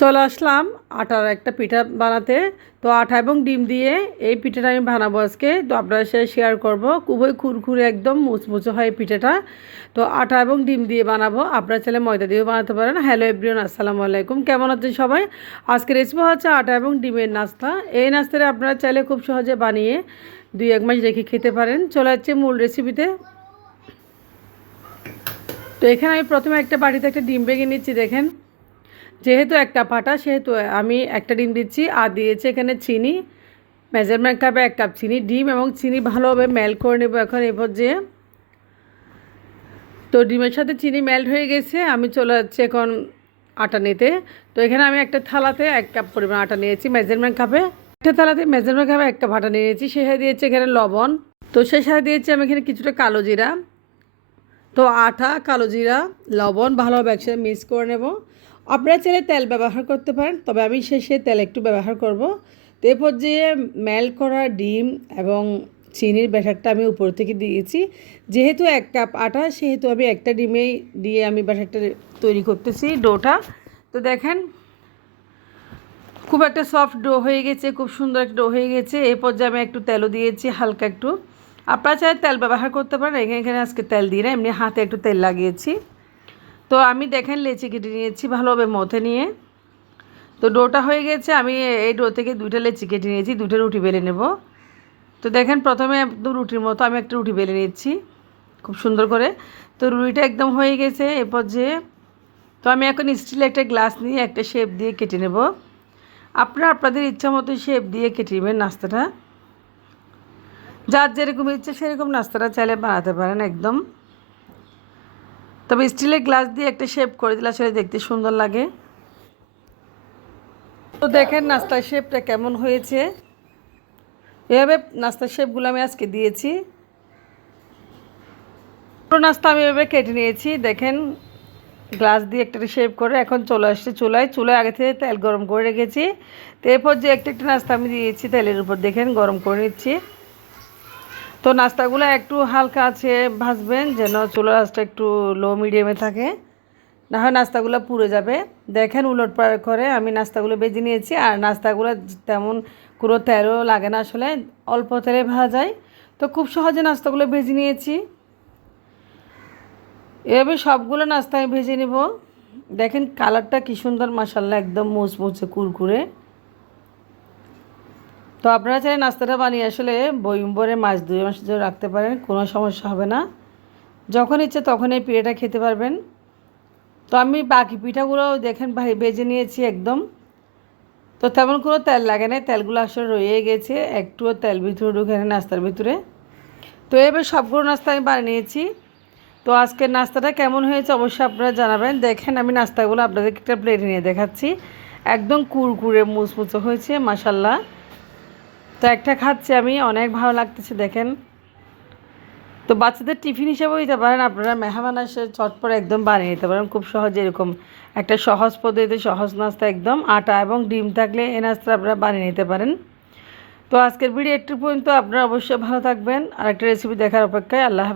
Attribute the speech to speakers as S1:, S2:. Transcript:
S1: চলে আসলাম আটার একটা পিঠা বানাতে। তো আটা এবং ডিম দিয়ে এই পিঠাটা আমি বানাবো আজকে। তো আপনার সাথে শেয়ার করব। খুবই খুরখুরে একদম মুচমুচে হয় পিঠাটা। তো আটা এবং ডিম দিয়ে বানাবো। আপনার ছেলে ময়দা দিয়েও বানাতে পারেন। হ্যালো এভরিওন আসসালামু আলাইকুম। কেমন আছেন সবাই? আজকে রেসিপি হচ্ছে আটা এবং ডিমের নাস্তা। এই নাস্তাটা আপনারা চাইলে খুব সহজে বানিয়ে দুই এক মাস রেখে খেতে পারেন। চলে যাচ্ছে মূল রেসিপিতে তো এখানে আমি প্রথমে একটা বাটিতে একটা ডিম ভেঙে নিচ্ছি, দেখেন। যেহেতু একটা পাটা, সেহেতু আমি একটা ডিম দিচ্ছি আর দিয়েছি এখানে চিনি। মেজারমেন্ট কাপে এক কাপ চিনি, ডিম এবং চিনি ভালোভাবে মেল্ট করে নেব এখন এ পর্যায়ে। তো ডিমের সাথে চিনি মেল্ট হয়ে গেছে, আমি চলে যাচ্ছি এখন আটা নিতে। তো এখানে আমি একটা থালাতে এক কাপ পরিমাণ আটা নিয়েছি মেজারমেন্ট কাপে একটা থালাতে মেজারমেন্ট কাপে এক কাপ আটা নিয়েছি, সে সাথে দিয়েছি এখানে লবণ। তো সে সাথে দিয়েছি আমি এখানে কিছুটা কালো জিরা। তো আটা, কালো জিরা, লবণ ভালোভাবে একসাথে মিক্স করে নেব। আপনারা চাইলে তেল ব্যবহার করতে পারেন, তবে আমি শেষে তেল একটু ব্যবহার করব। তো এরপর যে মেল্ট করা ডিম এবং চিনির ব্যাটারটা আমি উপর থেকে দিয়েছি। যেহেতু এক কাপ আটা, সেহেতু আমি একটা ডিমেই দিয়ে আমি ব্যাটারটা তৈরি করতেছি, ডোটা। তো দেখেন, খুব একটা সফট ডো হয়ে গেছে, খুব সুন্দর একটা ডো হয়ে গেছে। এই পর্যায়ে আমি একটু তেলও দিয়েছি, হালকা একটু। আপনারা চাই তেল ব্যবহার করতে পারেন, এখানে এখানে আজকে তেল দিই না, এমনি হাতে একটু তেল লাগিয়েছি। তো আমি দেখেন লেচি কেটে নিয়েছি ভালোভাবে মথে নিয়ে। তো ডোটা হয়ে গেছে, আমি এই ডো থেকে দুইটা লেচি কেটে নিয়েছি দুটো রুটি বেলে নেব। তো দেখেন প্রথমে একদম রুটির মতো আমি একটা রুটি বেলে নিচ্ছি খুব সুন্দর করে। তো রুটিটা একদম হয়ে গেছে এরপর যে তো আমি এখন স্টিলের একটা গ্লাস নিয়ে একটা শেপ দিয়ে কেটে নেব। আপনারা, আপনাদের ইচ্ছা মতো শেপ দিয়ে কেটে নেবেন নাস্তাটা। যার যেরকম ইচ্ছে সেরকম নাস্তাটা চাইলে বানাতে পারেন একদম। তবে স্টিলের গ্লাস দিয়ে একটা শেপ করে দিলে আসলে দেখতে সুন্দর লাগে। তো দেখেন নাস্তার শেপটা কেমন হয়েছে। এভাবে নাস্তার শেপগুলো আমি আজকে দিয়েছি। পুরো নাস্তা আমি এভাবে কেটে নিয়েছি। দেখেন, গ্লাস দিয়ে একটা শেপ করে এখন চলে আসছে চুলায়। চুলায় আগে থেকে তেল গরম করে রেখেছি। তো এরপর যে একটা একটা নাস্তা আমি দিয়েছি তেলের উপর। দেখেন, গরম করে নিচ্ছি। তো নাস্তাগুলো একটু হালকা আছে ভাজবেন, যেন চুলার আঁচটা একটু লো মিডিয়ামে থাকে। না হয় নাস্তাগুলো পুড়ে যাবে। দেখেন উলট পাড় করে আমি নাস্তাগুলো বেজে নিয়েছি, আর নাস্তাগুলো তেমন কোনো তেলও লাগে না আসলে, অল্প তেলে ভাজা যায়। তো খুব সহজে নাস্তাগুলো ভেজে নিয়েছি। এভাবে সবগুলো নাস্তা আমি ভেজে নেব। দেখেন কালারটা কী সুন্দর মাসাল্লা একদম মুচমুচে কুরকুরে। তো আপনারা চাইলে নাস্তাটা বানিয়ে আসলে বইম্বরে মাছ দুই মাস ধরে রাখতে পারেন, কোনো সমস্যা হবে না। যখন ইচ্ছে তখন এই পিঠাটা খেতে পারবেন। তো আমি বাকি পিঠাগুলো দেখেন ভাই, বেজে নিয়েছি একদম। তো তেমন কোনো তেল লাগে না তেলগুলো আসলে রয়ে গেছে। একটুও তেল ভিতরে ঢুকে নাস্তার ভিতরে। তো এবার সবগুলো নাস্তা আমি বানিয়ে নিয়েছি। তো আজকের নাস্তাটা কেমন হয়েছে অবশ্যই আপনারা জানাবেন। দেখেন আমি নাস্তাগুলো আপনাদেরকে একটা প্লেটে নিয়ে দেখাচ্ছি। একদম কুরকুরে, মুচমুচো হয়েছে মাসাল্লাহ তো একটা খাচ্ছি আমি, অনেক ভালো লাগতেছে, দেখেন। তো বাচ্চাদের টিফিন হিসাবেও দিতে পারেন, আপনারা মেহমান আসে চটপট একদম বানিয়ে নিতে পারেন, খুব সহজে এরকম। একটা সহজ পদ্ধতিতে, সহজ নাস্তা একদম, আটা এবং ডিম থাকলে এ নাস্তা আপনারা বানিয়ে নিতে পারেন। তো আজকের ভিডিও একটু পর্যন্ত, আপনারা অবশ্যই ভালো থাকবেন। আর একটা রেসিপি দেখার অপেক্ষায়, আল্লাহ